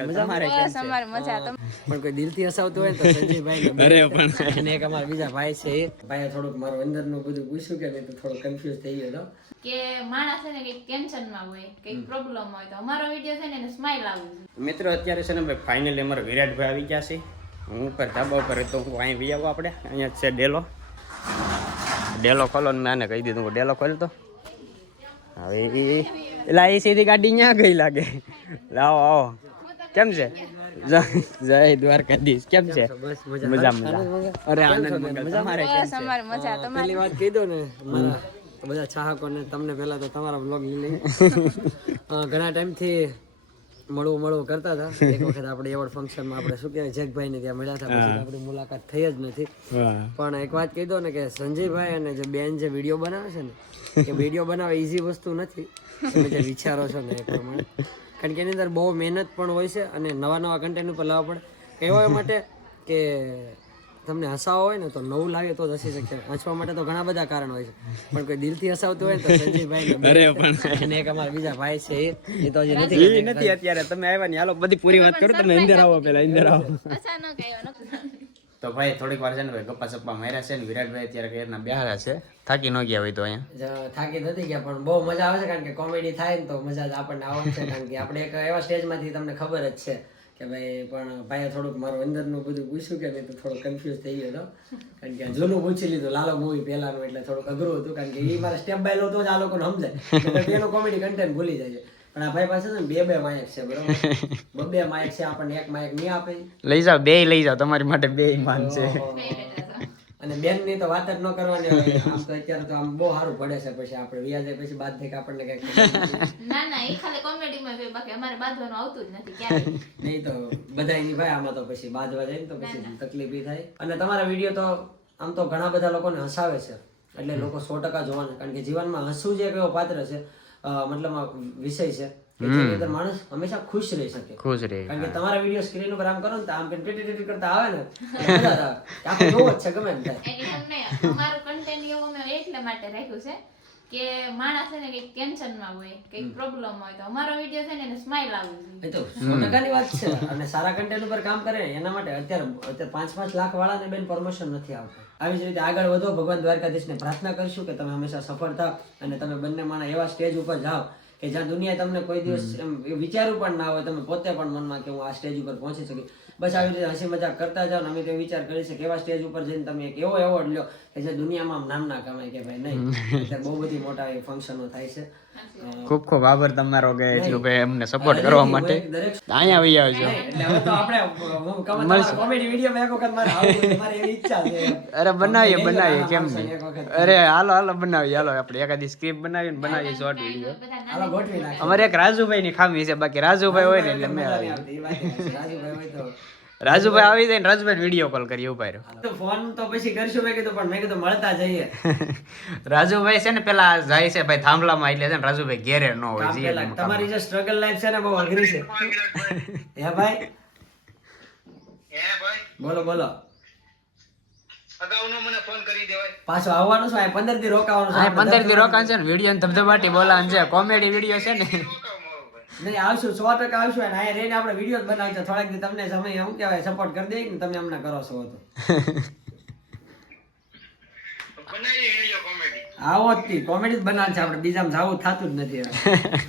મજા મારે બસ અમારી મજા પણ કોઈ દિલથી હસાવતું હોય તો સંજયભાઈ અરે પણ અને એક અમારા બીજા ભાઈ છે એ ભાઈ થોડુંક મારું અંદરનું બધું પૂછ્યું કે મેં તો થોડો કન્ફ્યુઝ થઈ ગયો હતો કે માણસ છે ને કઈક ટેન્શન માં હોય કઈક પ્રોબ્લેમ હોય તો અમારો વિડિયો છે ને એને સ્માઈલ આવે મિત્રો અત્યારે છે ને ભાઈ ફાઇનલી અમારો વિરાટભાઈ આવી ગયા છે હું ઉપર ધાબા ઉપર તો હું અહીં વી આવું આપણે અહીંયા છે ડેલો ખોલો ને મેં આને કહી દીધું ડેલો ખોલ તો હવે એલા એ સીધી ગાડી ત્યાં ગઈ લાગે લાવો આવો કેમ છે જય દ્વારકાધીશ કેમ છે મજા મજા અરે આનંદ મજા મારે બસ અમારી મજા તમારી વાત કહી દો ને મારા બધા ચાહકોને તમને પહેલા તો તમારા બ્લોગ લઈ ઘણા ટાઈમથી મળવું કરતા હતા એક વખત આપણે એવોર્ડ ફંક્શનમાં આપણે શું કહેવાય જગભાઈ ને ત્યાં મળ્યા હતા પછી આપણી મુલાકાત થઈ જ નથી પણ એક વાત કહી દો ને કે સંજયભાઈ અને જે બેન જે વિડીયો બનાવે છે ને કે વિડીયો બનાવવા ઈઝી વસ્તુ નથી તમે જે વિચારો છો ને એ પ્રમાણે કારણ કે એની અંદર બહુ મહેનત પણ હોય છે અને નવા કન્ટેન્ટ ઉપર લાવવા પડે કહેવા માટે કે તમને હસાવો હોય ને તો નવું લાગે તો જ હસી શકશે હસવા માટે તો ઘણા બધા કારણ હોય છે પણ કોઈ દિલથી હસાવતું હોય તો સંજયભાઈ અરે પણ અને એક અમારા બીજા ભાઈ છે એ તો હજી નથી અત્યારે તમે આવ્યા ને હાલો બધી પૂરી વાત કરો તમે અંદર આવો પેલા અંદર આવો તો ભાઈ થોડીક વાર છે ને ભાઈ ગપ્પા સપ્પા માર્યા છે ને વિરાટભાઈ અત્યારે કઈના બેહારા છે થાકી ન ગયા હોય તો અહીંયા થાકી નથી ગયા પણ બહુ મજા આવે છે કારણ કે કોમેડી થાય ને તો મજા જ આપણને આવે છે કારણ કે આપણે એક એવા સ્ટેજમાંથી તમને ખબર જ છે કે ભાઈ પણ ભાઈએ થોડુંક મારું અંદરનું બધું પૂછ્યું કે મેં તો થોડો કન્ફ્યુઝ થઈ ગયો હતો કારણ કે જૂનું પૂછી લીધું લાલો મૂવી પહેલાનું એટલે થોડુંક અઘરું હતું કારણ કે એ મારે સ્ટેપ બાય લો તો જ આ લોકોને સમજાય એનો કોમેડી કન્ટેન્ટ ભૂલી જાય છે પણ આ ભાઈ પાસે ને બે માયક છે બરોબર બે માયક છે આપણને એક માયક નહીં આપે લઈ જાઓ બે લઈ જાઓ તમારી માટે બે માન છે અને બેન ની તો વાત જ ન કરવાની હોય આમ તો અત્યારે તો આમ બહુ સારું પડે છે પછી આપણે વ્યાજે પછી બાદ થઈ આપણને કઈક ના એ ખાલી કોમેડી માં બાકી અમારે બાંધવાનું આવતું જ નથી ક્યારે નહીં તો બધાયની ભાઈ આમાં તો પછી બાજવા જાય ને તો પછી તકલીફ થાય અને તમારા વિડીયો તો આમ તો ઘણા બધા લોકોને હસાવે છે એટલે લોકો 100% જોવાના કારણ કે જીવનમાં હસવું જે એવો પાત્ર છે મતલબ વિષય છે કે જેની અંદર માણસ હંમેશા ખુશ રહી શકે કારણ કે તમારા વિડીયો સ્ક્રીન ઉપર આમ કરો ને તો આમ ટીટી કરતા આવે ને મજા આવે આખો જોવો જ છે ગમે એમ થાય એટલે અમારું કન્ટેન્ટ એવું મેં એટલા માટે રાખ્યું છે કે માણસ છે ને કઈક ટેન્શન માં હોય કઈક પ્રોબ્લેમ હોય તો અમારો વિડીયો છે ને એને સ્માઈલ આવે એ તો 100% વાત છે અને સારા કન્ટેન્ટ ઉપર કામ કરે એના માટે અત્યારે 5-5 લાખ વાળાને બેન પ્રમોશન નથી આવતું આવી જ રીતે આગળ વધો ભગવાન દ્વારકાધીશને પ્રાર્થના કરશું કે તમે હંમેશા સફળ થાવ અને તમે બંને માણસ એવા સ્ટેજ ઉપર જાઓ કે જ્યાં દુનિયા તમને કોઈ દિવસ એમ વિચારું પણ ના હોય તમે પોતે પણ મનમાં કે હું આ સ્ટેજ ઉપર પહોંચી શકી બસ આવી રીતે હસી મજાક કરતા જાઓ ને અમે તો વિચાર કરી છે કે એવા સ્ટેજ ઉપર જઈને તમે એક એવો એવોર્ડ લ્યો કે જે દુનિયામાં નામ ના કમાય કે ભાઈ નહીં અત્યારે બહુ બધી મોટા ફંક્શનો થાય છે ખૂબ ખૂબ આભાર તમારો કે એટલું ભાઈ અમને સપોર્ટ કરવા માટે અહીંયા આવી આવજો એટલે હવે તો આપણે કોમેડી વિડીયો માં એક વખત મારે આવવું મારી એવી ઈચ્છા છે અરે બનાવીએ કેમ નહીં અરે હાલો બનાવીએ હાલો આપણે એકાદી સ્ક્રિપ્ટ બનાવીએ શોર્ટ વિડીયો હાલો ગોઠવી નાખીએ અમારે એક રાજુભાઈ ની ખામી છે બાકી રાજુભાઈ હોય ને એટલે મેં રાજુભાઈ આવી જાય ને રાજુભાઈ વિડીયો કોલ કરીએ ઉભા રહ્યો તો ફોન તો પછી કરશું મેં કીધું મળતા જઈએ રાજુભાઈ છે ને પેલા જાય છે ભાઈ થાંભલામાં એટલે છે ને રાજુભાઈ ઘેરે ન હોય તમારી જે સ્ટ્રગલ લાઈફ છે ને બહુ અઘરી છે હે ભાઈ બોલો પાછો આવવાનું છે 15 દી રોકાવાનું છે 15 દી રોકાવાનું છે ને વિડીયો ધબધબાટી બોલાવાનું છે કોમેડી વિડીયો છે ને નહીં આવશું 100% આવશું અને અહીંયા રહીને આપણે વિડીયો જ બનાવજો થોડાક દી તમને સમય શું કહેવાય સપોર્ટ કરી દઈએ ને તમે અમને કરો છો તો આવો જ કોમેડી જ બનાવ છે આપણે બીજામાં જવું થતું જ નથી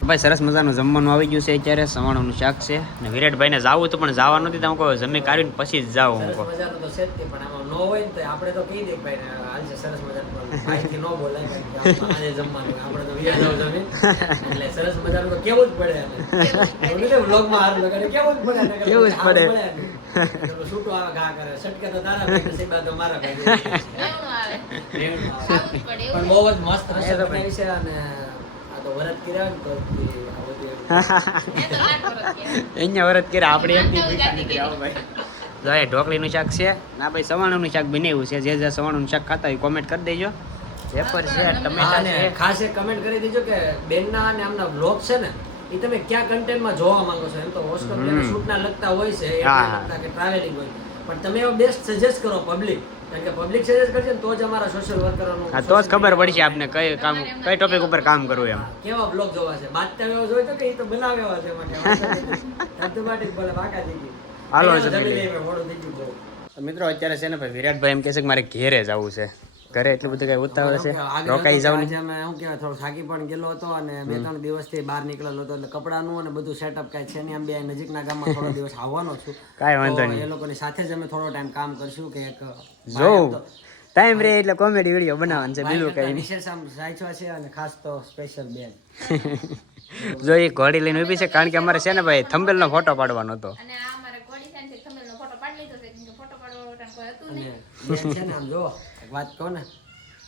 ભાઈ સરસ મજાનું જમવાનું આવી ગયું છે અત્યારે સવાણું શાક છે ને વિરાટભાઈ ને જાવું તો પણ જવા નથી તમે કહો જમી કાઢીને પછી જ જાવ હું સરસ મજાનું તો છે જ પણ આમાં નો હોય ને તો આપણે તો કહી દે ભાઈ ને આજે સરસ મજાનું ભાઈથી નો બોલાય કે આજે જમવાનું આપણે તો વિયા જાવ જમે એટલે સરસ મજાનું તો કેવું જ પડે એટલે વ્લોગમાં હારું લગાડે કેવું જ પડે છૂટો આવે ઘા કરે સટકે તો તારા ભાઈ નસીબા તો મારા ભાઈ પણ બહુ જ મસ્ત રસોઈ બનાવી છે અને આ તો વરત કર્યા ને તો અહીંયા વરત કર્યા આપણે એમ ભાઈ ઢોકળીનું શાક છે ના ભાઈ સવાણુંનું શાક બનાવ્યું છે જે સવાણુંનું શાક ખાતા હોય કોમેન્ટ કરી દેજો પેપર છે ટમેટા છે ખાસ એક કમેન્ટ કરી દેજો કે બેનના અને આમના વ્લોગ છે ને એ તમે ક્યાં કન્ટેન્ટમાં જોવા માંગો છો એમ તો ઓસ્કર શૂટના લગતા હોય છે કે ટ્રાવેલિંગ હોય પણ તમે એવો બેસ્ટ સજેસ્ટ કરો પબ્લિક કારણ કે પબ્લિક સજેસ્ટ કરશે ને તો જ અમારા સોશિયલ વર્કરોનું હા તો જ ખબર પડશે આપને કઈ કામ કઈ ટોપિક ઉપર કામ કરવું એમ. કેવા બ્લોગ જોવા છે બાદતા એવા જોઈ તો કે એ તો બનાવે એવા છે માટે ઓટોમેટિક બોલે વાકા થઈ ગઈ હાલો અહીંયા જમી જમી લઈએ, મોડું થઈ ગયું બહુ. તો મિત્રો અત્યારે છે ને ભાઈ વિરાટભાઈ એમ કહે છે કે મારે ઘેરે જવું છે. ઘરે એટલું બધું કઈ ઉતાવળ છે રોકાઈ જાવ આજે અમે શું કહેવાય થોડો થાકી પણ ગયેલો હતો અને 2-3 દિવસથી બહાર નીકળેલો હતો એટલે કપડાનું અને બધું સેટઅપ કાંઈ છે નહીં. આમ બે નજીકના ગામમાં થોડો દિવસ આવવાનો છું. કાંઈ વાંધો તો નહીં. એ લોકોની સાથે જ અમે થોડો ટાઈમ કામ કરશું કે એક જોઉં ટાઈમ રે એટલે કોમેડી વિડીયો બનાવવાનું છે બીજું કઈ નહીં. વિશેષ આમ સાચવા છે અને ખાસ તો સ્પેશિયલ બેન જો એ ઘોડી લઈને ઊભી છે કારણ કે અમારે છે ને ભાઈ થંબેલ નો ફોટો પાડવાનો હતો. અને આ અમારે ઘોડી છે ને થંબનેલ નો ફોટો પાડી લીધો છે કેમ કે ફોટો પાડવાનો કોઈ હતું અને નહીં. બેન છે ને આમ જો એક વાત કહો ને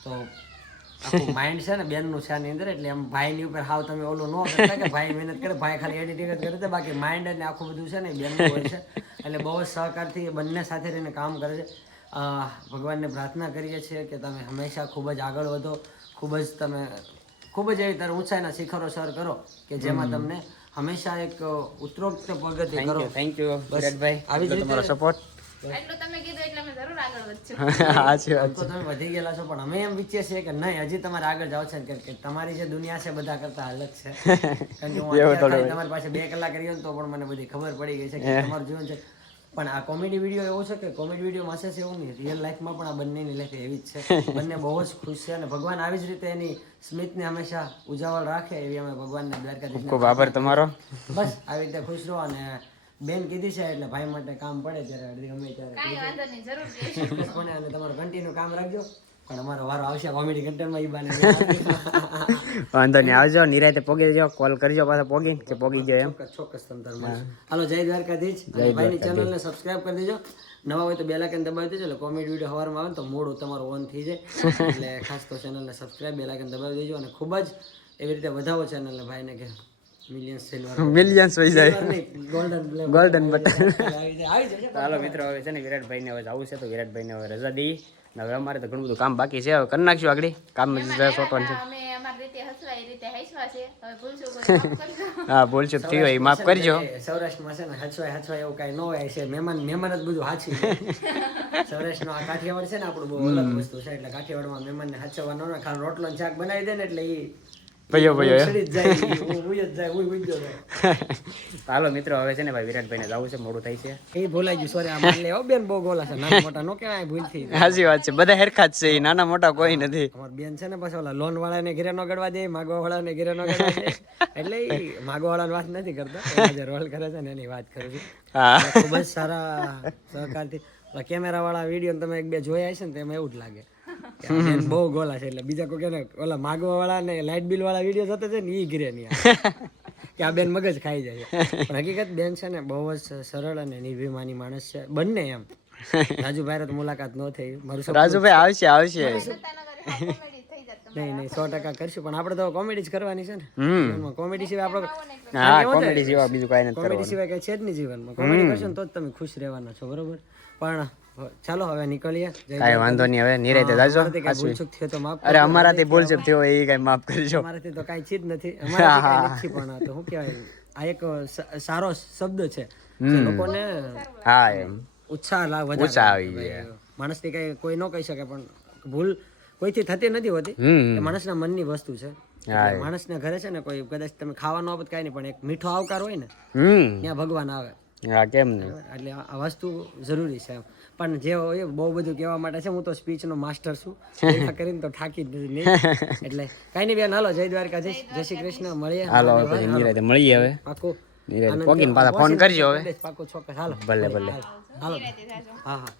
તો આખું માઇન્ડ છે ને બેન નું છે આની અંદર એટલે આમ ભાઈ ની ઉપર હાવ તમે ઓલું ન કરતા કે ભાઈ મહેનત કરે ભાઈ ખાલી એડિટિંગ જ કરે છે બાકી માઇન્ડ અને આખું બધું છે ને બેન નું હોય છે એટલે બહુ જ સહકારથી એ બંને સાથે રહીને કામ કરે છે. ભગવાનને પ્રાર્થના કરીએ છીએ કે તમે હંમેશા ખૂબ જ આગળ વધો, ખૂબ જ તમે ખૂબ જ એવી તર ઊંચાઈના શિખરો સર કરો કે જેમાં તમને હંમેશા એક ઉત્તરોત્તર પ્રગતિ કરો. થેન્ક યુ વિરાટભાઈ આવી જ રીતે તમારો સપોર્ટ. એટલું તમે કીધું એટલે અમે જરૂર આગળ વધશું. સાચી વાત તો તમે વધી ગયેલા છો પણ અમે એમ વિચારીએ છીએ કે નહીં હજી તમારે આગળ જાવ છે કે તમારી જે દુનિયા છે બધા કરતા અલગ છે. કારણ કે હું અત્યારે ખાલી તમારી પાસે 2 કલાક રહ્યો ને તો પણ મને બધી ખબર પડી ગઈ છે કે તમારું જીવન છે. પણ આ કોમેડી વિડીયો એવો છે કે કોમેડી વિડીયોમાં હશે એવું નહીં, રિયલ લાઈફમાં પણ આ બંનેની લાઈફ એવી જ છે. બંને બહુ જ ખુશ છે અને ભગવાન આવી જ રીતે એની સ્મિતને હંમેશા ઉજાવળ રાખે એવી અમે ભગવાનને દ્વારકાધીશને ખૂબ આભાર તમારો. બસ આવી રીતે ખુશ રહો. અને બેન કીધી છે એટલે ભાઈ માટે કામ પડે ત્યારે અડધી ગમે ત્યારે કાંઈ વાંધો નહીં, જરૂર કહીશું. ચોક્કસપણે. અને તમારું કન્ટિન્યુ કામ રાખજો પણ અમારો વારો આવશે કોમેડી કન્ટેન્ટમાં ઈ બાને વાંધો નહીં આવજો નિરાતે પોગી જજો કોલ કરજો પાછા પોગીને કે પોગી ગયો એમ. ચોક્કસ તમ તાર મળશે. હાલો જય દ્વારકાધીશ. અને ભાઈની ચેનલને સબસ્ક્રાઇબ કરી દેજો. નવા હોય તો બેલ આઇકન દબાવી દેજો એટલે કોમેડી વિડીયો સવારમાં આવે ને તો મોડું તમારું ઓન થઈ જાય. એટલે ખાસ તો ચેનલને સબસ્ક્રાઇબ બેલ આઇકન દબાવી દેજો અને ખૂબ જ એવી રીતે વધાવો ચેનલને ભાઈને કે મિલિયન્સ સિલ્વર મિલિયન્સ થઈ જાય ગોલ્ડન ગોલ્ડન બટન. આવી જશે. ચાલો મિત્રો હવે છે ને વિરાટભાઈને હવે જવું છે તો વિરાટભાઈને હવે રજા દઈ. હવે અમારે તો ઘણું બધું કામ બાકી છે હવે કરી નાખશું આગળ કામ સોટવાનું છે. અમે અમારી રીતે હસવા એ રીતે હસવા છે. હવે ભૂલશું કોઈ માફ કરજો. હા બોલશું થયું હોય એ માફ કરજો. સૌરાષ્ટ્રમાં છે ને હચવાય એવું કઈ ન હોય છે. મહેમાન જ બધું હાચી સૌરાષ્ટ્રનો આ કાઠિયાવાડ છે ને આપણું બહુ અલગ વસ્તુ છે એટલે કાઠિયાવાડમાં મહેમાનને હાચવવા ન હોય. ખાલી રોટલો ને શાક બનાવી દે ને એટલે એ ભયો હાલો મિત્રો હવે છે ને ભાઈ વિરાટભાઈને જવું છે મોડું થાય છે. એ ભૂલાઈ ગયું સોરી. આ માનલે હો બેન બહુ ગોલા છે નાના મોટા નો કહેવાય ભૂલથી. સાચી વાત છે બધા હેરખા જ છે એ નાના મોટા કોઈ નથી. અમાર બેન છે ને પછી ઓલા લોન વાળાને ઘરે ન ગડવા દે, માગવા વાળાને ઘરે ન ગડવા દે એટલે એ માગવા વાળાની વાત નથી કરતો, જે રોલ કરે છે ને એની વાત કરું છું. હા ખૂબ જ સારા સહકારથી કેમેરા વાળા વિડીયો તમે 1-2 જોયા હશે ને તો એમાં એવું જ લાગે કે આ બેન બહુ ગોલા છે. એટલે બીજા કોઈ કે ઓલા માગવા વાળા ને લાઇટ બિલ વાળા વિડીયો જોતા છે ને ઈ ઘરે નહીં કે આ બેન મગજ ખાઈ જાય. પણ હકીકત બેન છે ને બહુ જ સરળ અને નિર્ભિમાની માણસ છે બંને એમ. રાજુભાઈ તો મુલાકાત ન થઈ. મારું રાજુભાઈ આવશે કોમેડી થઈ જશે. નહીં 100% કરશું પણ આપણે તો કોમેડી જ કરવાની છે ને. કોમેડી સિવાય આપણે હા કોમેડી જેવા બીજું કાંઈ નથી કોમેડી સિવાય કઈ છે જ નહીં જીવનમાં. કોમેડી કરશો ને તો જ તમે ખુશ રહેવાના છો બરોબર. પણ ચાલો હવે નીકળીએ. કાંઈ વાંધો નહીં હવે નિરાતે જાજો. ભૂલચૂક થયો તો માફ. અરે અમારાથી ભૂલચૂક થયો એ કઈ માફ કરજો. અમારાથી તો કાંઈ ચીજ નથી. અમારાથી કાંઈ નથી પણ આ તો શું કહેવાય આ એક સારો શબ્દ છે જે લોકોને હા એમ ઉત્સાહ આવી જાય. માણસથી કઈ કોઈ ન કહી શકે પણ ભૂલ કોઈથી થતી નથી હોતી. એ માણસના મનની વસ્તુ છે. માણસના ઘરે છે ને કોઈ કદાચ તમે ખાવાનો આપત કાંઈ નહીં પણ એક મીઠો આવકાર હોય ને ત્યાં ભગવાન આવે. હા કેમ નહીં. એટલે આ વસ્તુ જરૂરી છે પણ જે હોય બહુ બધું કહેવા માટે છે. હું તો સ્પીચનો માસ્ટર છું કરીને તો થાકી જ નથી એટલે કાંઈ નહીં બેન. હાલો જય દ્વારકાધીશ, જય શ્રી કૃષ્ણ. મળીએ હાલો પછી નિરાતે મળીએ હવે. પાકું નિરાતે પોગીને પાછા ફોન કરજો હવે. પાકું ચોક્કસ. હાલો ભલે ભલે હાલો. હા હા.